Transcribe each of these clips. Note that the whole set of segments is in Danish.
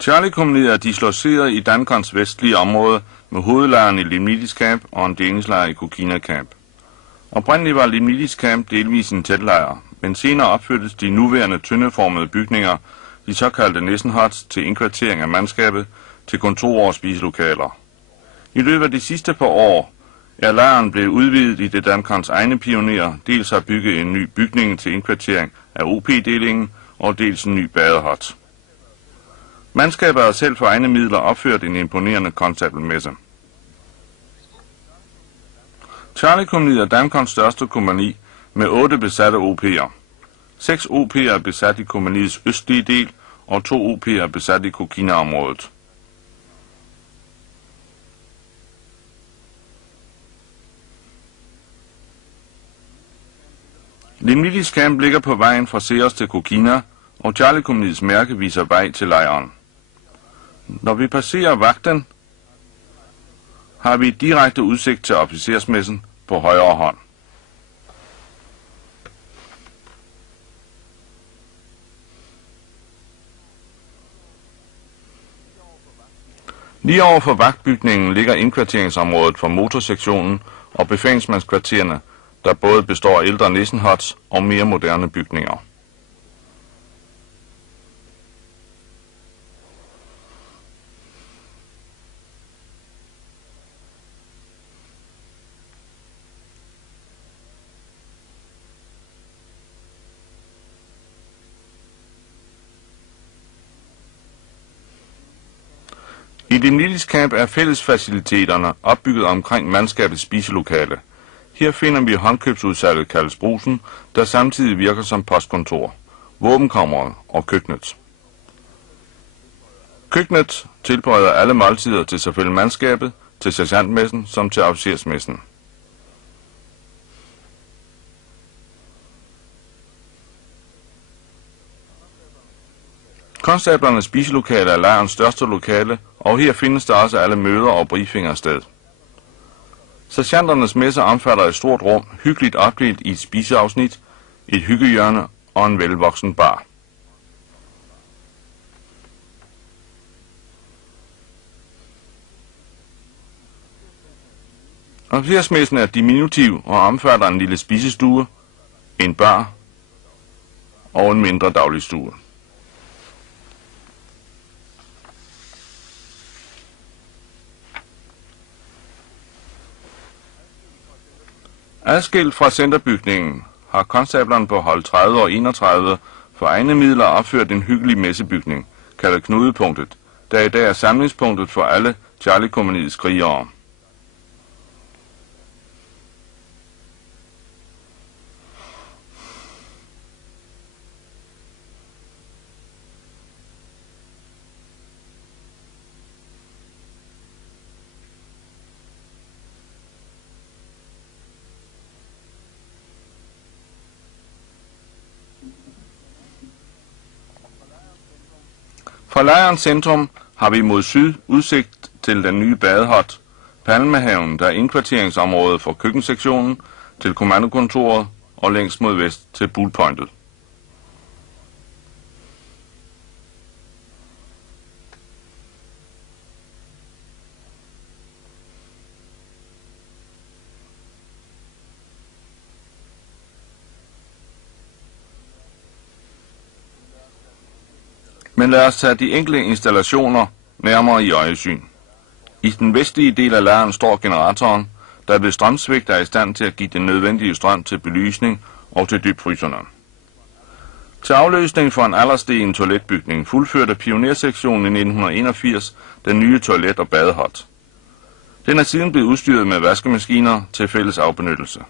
Charlie-kompagniet er disloceret i Dankons vestlige område med hovedlejren i Limnitis Camp og en delingslejr i Kokina Camp. Oprindeligt var Limnitis Camp delvis en teltlejr, men senere opførtes de nuværende tyndeformede bygninger, de såkaldte Nissen Huts, til indkvartering af mandskabet til kontorer og spiselokaler. I løbet af de sidste par år er lejren blevet udvidet i det Dankons egne pionerer, dels har bygget en ny bygning til indkvartering af OP-delingen og dels en ny badehut. Mandskabet har selv for egne midler opført en imponerende konstabelmesse. Charlie-kompagniet er Dankons største kompagni med 8 besatte OP'er. 6 OP'er er besat i kompagniets østlige del, og 2 OP'er er besat i Kokina-området. Limnitis Camp ligger på vejen fra Ceres til Kokina, og Charlie-kompagniets mærke viser vej til lejren. Når vi passerer vagten, har vi direkte udsigt til officersmessen på højre hånd. Lige over for vagtbygningen ligger indkvarteringsområdet for motorsektionen og befalingsmandskvartererne, der både består af ældre Nissen Huts og mere moderne bygninger. I Limnitis Camp er fællesfaciliteterne opbygget omkring mandskabets spiselokale. Her finder vi håndkøbsudsalget kaldes Brusen, der samtidig virker som postkontor, våbenkammeret og køkkenet. Køkkenet tilbereder alle måltider til såvel mandskabet, til sergeantmessen som til officersmessen. Konstablernes spiselokale er lejrens største lokale, og her findes der også alle møder og briefinger sted. Sergeanternes messe omfatter et stort rum, hyggeligt opdelt i et spiseafsnit, et hyggehjørne og en velvoksen bar. Officersmessen er diminutiv og omfatter en lille spisestue, en bar og en mindre dagligstue. Adskilt fra centerbygningen har konstablerne på hold 30 og 31 for egne midler opført en hyggelig messebygning, kaldet Knudepunktet, der i dag er samlingspunktet for alle Charlie-kompagniets krigere. Fra lejrens centrum har vi mod syd udsigt til den nye badehut, Palmehaven, der er indkvarteringsområde for køkkensektionen, til kommandokontoret og længst mod vest til Bullpointet. Men lad os tage de enkelte installationer nærmere i øjesyn. I den vestlige del af lejren står generatoren, der ved strømsvigt er i stand til at give den nødvendige strøm til belysning og til dybfryserne. Til afløsning for en alderstegen toiletbygning fuldførte pionersektionen i 1981 den nye toilet- og badehut. Den er siden blevet udstyret med vaskemaskiner til fælles afbenyttelse.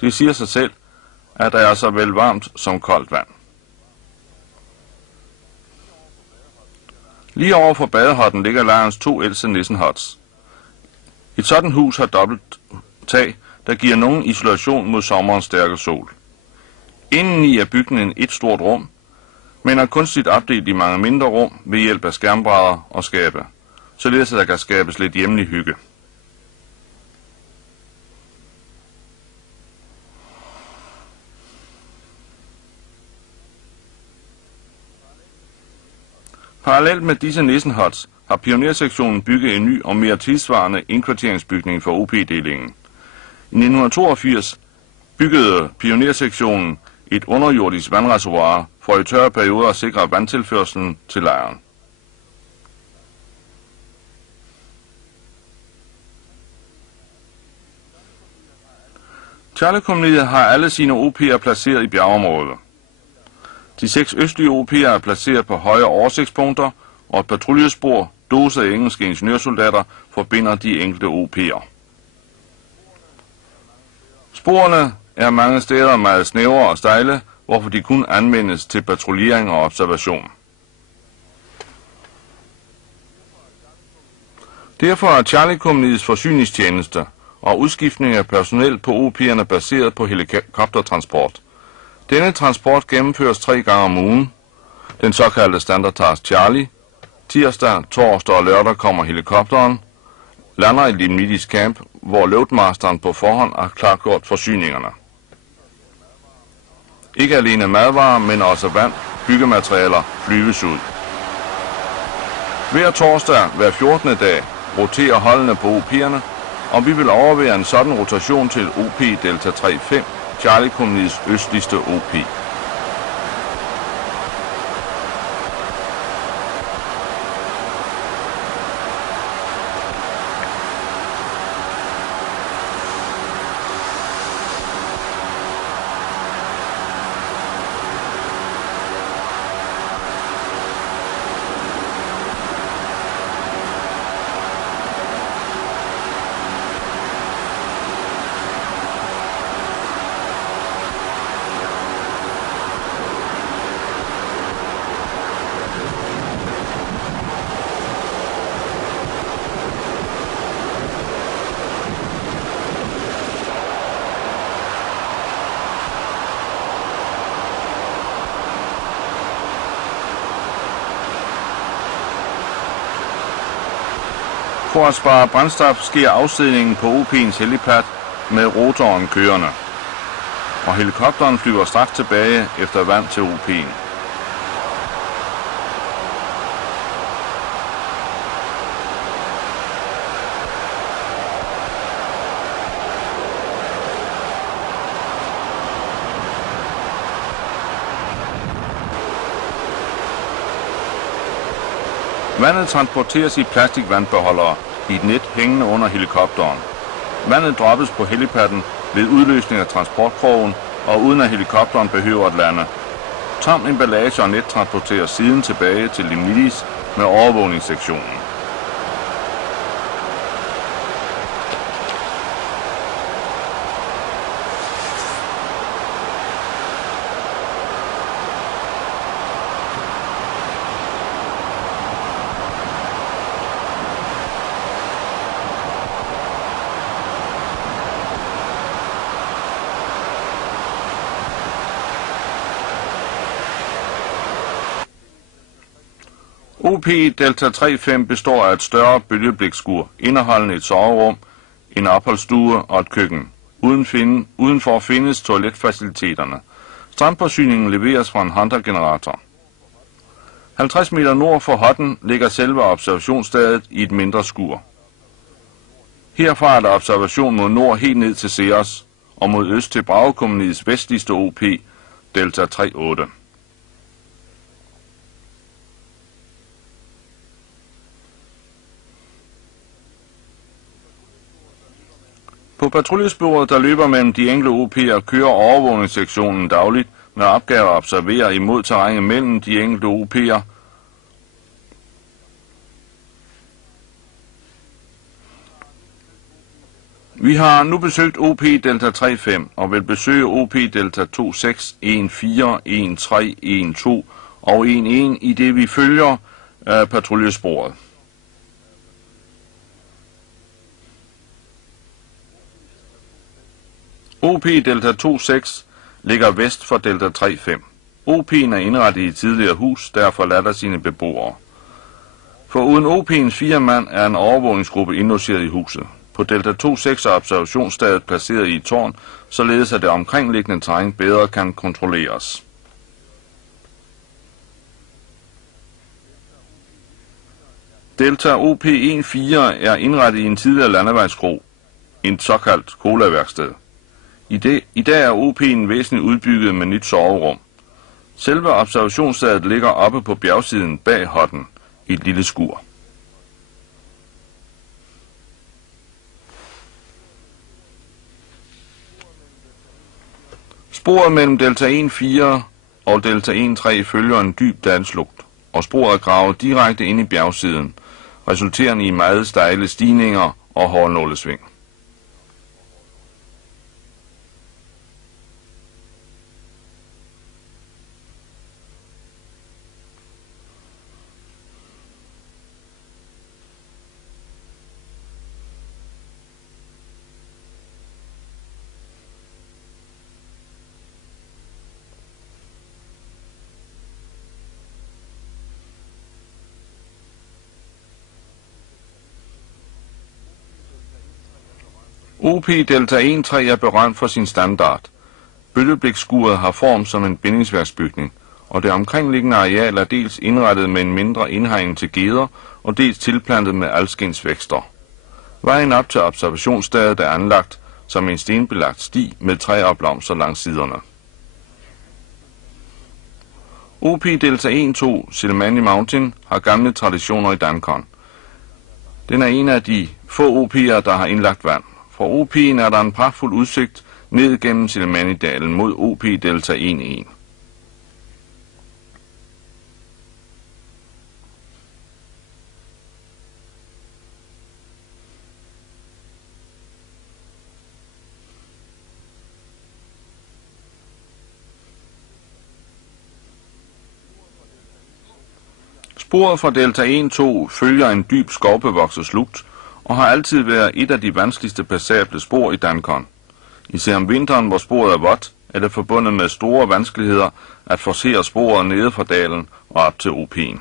Det siger sig selv, at der er så vel varmt som koldt vand. Lige over for badehutten ligger lejrens 2 ældste Nissen Huts. Et sådan hus har dobbelt tag, der giver nogen isolation mod sommerens stærke sol. Indeni er bygningen et stort rum, men er kunstigt opdelt i mange mindre rum ved hjælp af skærmbrædder og skabe, således at der kan skabes lidt hjemlig hygge. Parallelt med disse Nissenhuts har pionersektionen bygget en ny og mere tidssvarende indkvarteringsbygning for OP-delingen. I 1982 byggede pionersektionen et underjordisk vandreservoir for i tørre perioder at sikre vandtilførselen til lejren. Charlie-kompagniet har alle sine OP'er placeret i bjergeområdet. De 6 østlige OP'er er placeret på høje oversigtspunkter, og et patruljespor, doset af engelske ingeniørsoldater, forbinder de enkelte OP'er. Sporene er mange steder meget snævre og stejle, hvorfor de kun anvendes til patruljering og observation. Derfor er Charlie-kompagniets forsyningstjeneste og udskiftning af personel på OP'erne baseret på helikoptertransport. Denne transport gennemføres 3 gange om ugen. Den såkaldte Standard Task Charlie. Tirsdag, torsdag og lørdag kommer helikopteren, lander i Limnitis Camp, hvor loadmasteren på forhånd har klargjort forsyningerne. Ikke alene madvarer, men også vand, byggematerialer flyves ud. Hver torsdag, hver 14. dag, roterer holdene på OP'erne, og vi vil overvære en sådan rotation til OP Delta 35, Charlie-kompagniets østligste OP. For at spare brændstof sker afsætningen på OP'ens helipad med rotoren kørende, og helikopteren flyver straks tilbage efter vand til OP'en. Vandet transporteres i plastikvandbeholdere i et net hængende under helikopteren. Vandet droppes på helipadden ved udløsning af transportkrogen og uden at helikopteren behøver at lande. Tom emballage og net transporteres siden tilbage til Limnitis med overvågningssektionen. OP Delta 35 består af et større bølgebliksskur, indeholdende et soverum, en opholdsstue og et køkken. Udenfor findes toiletfaciliteterne. Strømforsyningen leveres fra en Honda-generator. 50 meter nord for Hutten ligger selve observationsstedet i et mindre skur. Herfra er der observation mod nord helt ned til Ceres, og mod øst til Brage-kompagniets vestligste OP, Delta 38. På patruljesporet, der løber mellem de enkelte OP'er, kører overvågningssektionen dagligt med opgave at observere imod terrænet mellem de enkelte OP'er. Vi har nu besøgt OP Delta 35 og vil besøge OP Delta 26, 14, 13, 12 og 11 i det vi følger patruljesporet. OP Delta 26 ligger vest for Delta 35. OP'en er indrettet i et tidligere hus, der er forladt af sine beboere. For uden OP'ens 4 mand er en overvågningsgruppe indlogeret i huset. På Delta 26 er observationsstedet placeret i et tårn, således at det omkringliggende terræn bedre kan kontrolleres. Delta OP14 er indrettet i en tidligere landevejskro, en såkaldt colaværksted. I dag er OP'en væsentligt udbygget med nyt soverum. Selve observationsstedet ligger oppe på bjergsiden bag hotten i et lille skur. Sporet mellem Delta 1-4 og Delta 1-3 følger en dyb dalslugt, og sporet er gravet direkte ind i bjergsiden, resulterende i meget stejle stigninger og hårnålesving. OP Delta 1-3 er berømt for sin standard. Bølgebliksskuret har form som en bindingsværksbygning, og det omkringliggende areal er dels indrettet med en mindre indhegning til geder, og dels tilplantet med alskens vækster. Vejen op til observationsstedet er anlagt som en stenbelagt sti med træer og blomster langs siderne. OP Delta 1-2 Silmani Mountain har gamle traditioner i Dankon. Den er en af de få OP'er, der har indlagt vand. Fra OP'en er der en pragtfuld udsigt ned gennem Silmani-dalen mod OP Delta 1-1. Sporet fra Delta 1-2 følger en dyb skovbevokset slugt, og har altid været et af de vanskeligste passable spor i Dankon. Især om vinteren, hvor sporet er vådt, er det forbundet med store vanskeligheder at forcere sporet nede fra dalen og op til OP'en.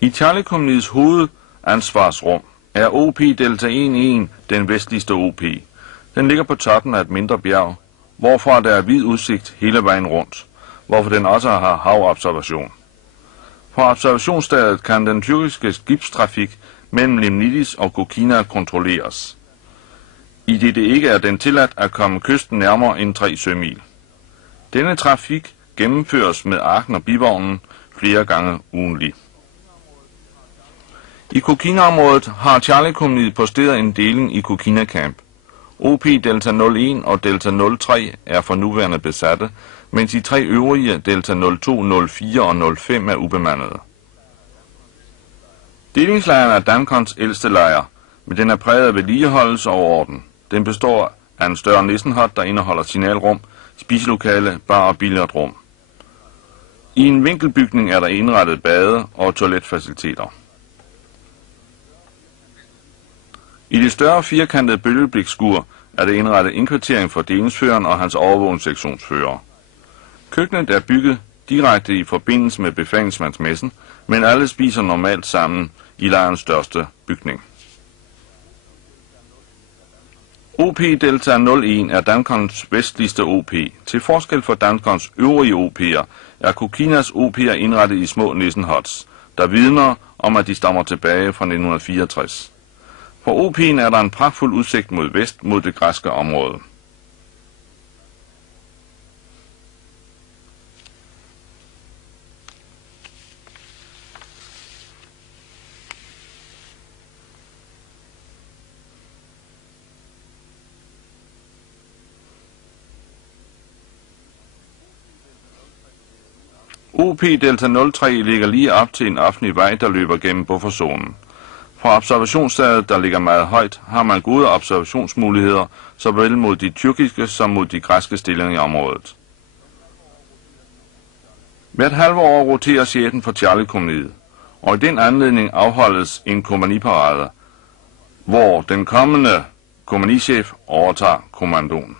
I Charlie-kompagniets hovedansvarsrum er OP Delta 1-1 den vestligste OP. Den ligger på toppen af et mindre bjerg, hvorfra der er vid udsigt hele vejen rundt, hvorfor den også har havobservation. Fra observationsstedet kan den tyrkiske skibstrafik mellem Limnitis og Kokina kontrolleres, i det ikke er den tilladt at komme kysten nærmere end 3 sømil. Denne trafik gennemføres med arken og bivognen flere gange ugentlig. I Kokina-området har Charlie-kompagniet posteret en deling i Kokina Camp. OP Delta 01 og Delta 03 er for nuværende besatte, mens de 3 øvrige Delta 02, 04 og 05 er ubemandede. Delingslejren er Dankons ældste lejr, men den er præget af vedligeholdelse og orden. Den består af en større nissenhut, der indeholder signalrum, spiselokale, bar og billardrum. I en vinkelbygning er der indrettet bade- og toiletfaciliteter. I det større firkantede bølgeblikskur er det indrettet indkvartering for delingsføreren og hans overvågningssektionsfører. Køkkenet er bygget direkte i forbindelse med befalingsmandsmessen, men alle spiser normalt sammen i lejrens største bygning. OP Delta 01 er Dankons vestligste OP. Til forskel for Dankons øvrige OP'er er Kokinas OP'er indrettet i små nissenhuts, der vidner om, at de stammer tilbage fra 1964. På OP'en er der en pragtfuld udsigt mod vest mod det græske område. OP Delta 03 ligger lige op til en offentlig vej, der løber gennem bufferzonen. Fra observationsstedet, der ligger meget højt, har man gode observationsmuligheder, såvel mod de tyrkiske som mod de græske stillinger i området. Hvert halve år roterer chefen for Charlie-kompagniet, og i den anledning afholdes en kompagniparade, hvor den kommende kompagnichef overtager kommandoen.